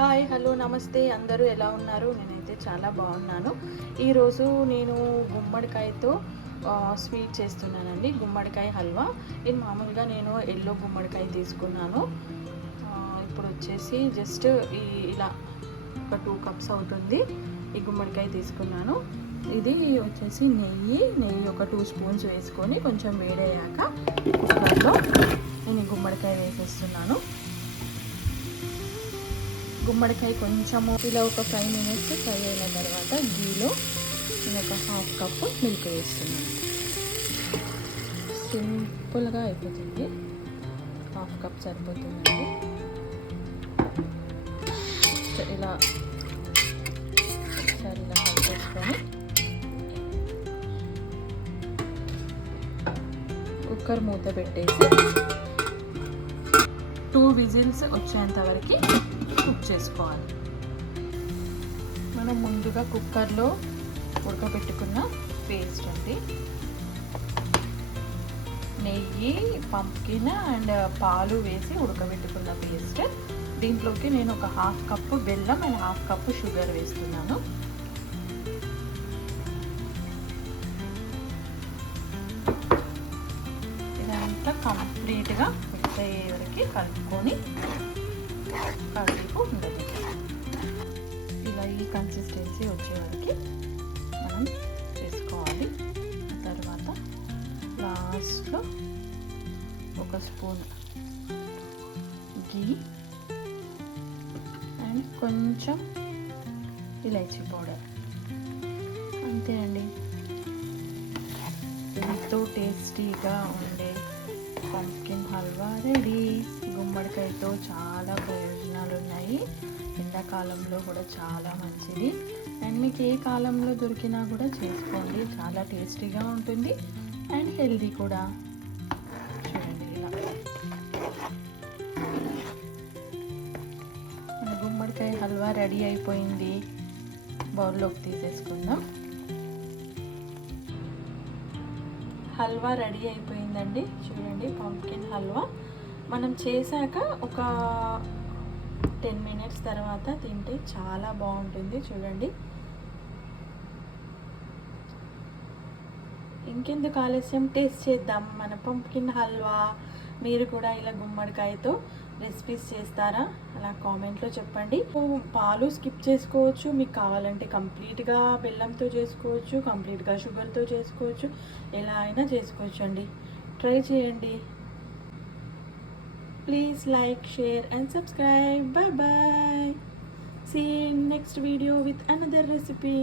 Hi hello నమస్తే అందరూ ఎలా ఉన్నారు? నేనైతే చాలా బాగున్నాను. ఈరోజు నేను గుమ్మడికాయతో స్వీట్ చేస్తున్నానండి. గుమ్మడికాయ హల్వా. ఇది మామూలుగా నేను ఎల్లో గుమ్మడికాయ తీసుకున్నాను. ఇప్పుడు వచ్చేసి జస్ట్ ఇలా ఒక 2 కప్స్ అవుతుంది. ఈ గుమ్మడికాయ తీసుకున్నాను. ఇది వచ్చేసి నెయ్యి ఒక 2 స్పూన్స్ వేసుకొని కొంచెం వేడయ్యాక కుక్కర్లో నేను గుమ్మడికాయ వేసేస్తున్నాను. గుమ్మడికాయ కొంచెము ఇలా ఒక 5 మినిట్స్ ఫ్రై అయిన తర్వాత గీలో నేను ఒక 1/2 కప్పు మిల్క్ వేస్తున్నాను. సింపుల్గా అయిపోతుంది. 1/2 కప్ సరిపోతుందండి. ఇలా ఒకసారి ఇలా కలిపేసుకొని కుక్కర్ మూత పెట్టేసి 2 విజిల్స్ వచ్చేంత వరకు కుక్ చేసుకోవాలి. మనం ముందుగా కుక్కర్లో ఉడకబెట్టుకున్న పేస్ట్ అండి, నెయ్యి, పంప్కిన్ అండ్ పాలు వేసి ఉడకబెట్టుకున్న పేస్ట్. దీంట్లోకి నేను ఒక 1/2 కప్పు బెల్లం అండ్ 1/2 కప్పు షుగర్ వేస్తున్నాను. ఇదంతా కంప్లీట్గా మిక్స్ అయ్యే వరకు కలుపుకొని కాసేపు ఉండబెట్టాలి. ఇలా ఈ కన్సిస్టెన్సీ వచ్చే వరకు మనం చేసుకోవాలి. తర్వాత లాస్ట్లో ఒక స్పూన్ గీ అండ్ కొంచెం ఇలైచీ పౌడర్. అంతే అండి. ఎంతో టేస్టీగా ఉండే పంప్కిన్ హల్వా రెడీ. గుమ్మడికాయతో చాలా ప్రయోజనాలు ఉన్నాయి. ఎండాకాలంలో కూడా చాలా మంచిది. అండ్ మీకు ఏ కాలంలో దొరికినా కూడా చేసుకోండి. చాలా టేస్టీగా ఉంటుంది అండ్ హెల్దీ కూడా. చూడండి, ఇలా మన గుమ్మడికాయ హల్వా రెడీ అయిపోయింది. బౌల్లోకి తీసేసుకుందాం. హల్వా రెడీ అయిపోయిందండి. చూడండి, పంప్కిన్ హల్వా మనం చేశాక ఒక 10 మినిట్స్ తర్వాత తింటే చాలా బాగుంటుంది. చూడండి, ఇంకెందుకు ఆలస్యం, టేస్ట్ చేద్దాం మన పంప్కిన్ హల్వా. మీరు కూడా ఇలా గుమ్మడికాయతో రెసిపీస్ చేస్తారా? అలా కామెంట్లో చెప్పండి. పాలు స్కిప్ చేసుకోవచ్చు, మీకు కావాలంటే కంప్లీట్గా బెల్లంతో చేసుకోవచ్చు, కంప్లీట్గా షుగర్తో చేసుకోవచ్చు, ఎలా అయినా చేసుకోవచ్చు అండి. ట్రై చేయండి. Please like, share and subscribe. Bye bye. See you in next video with another recipe.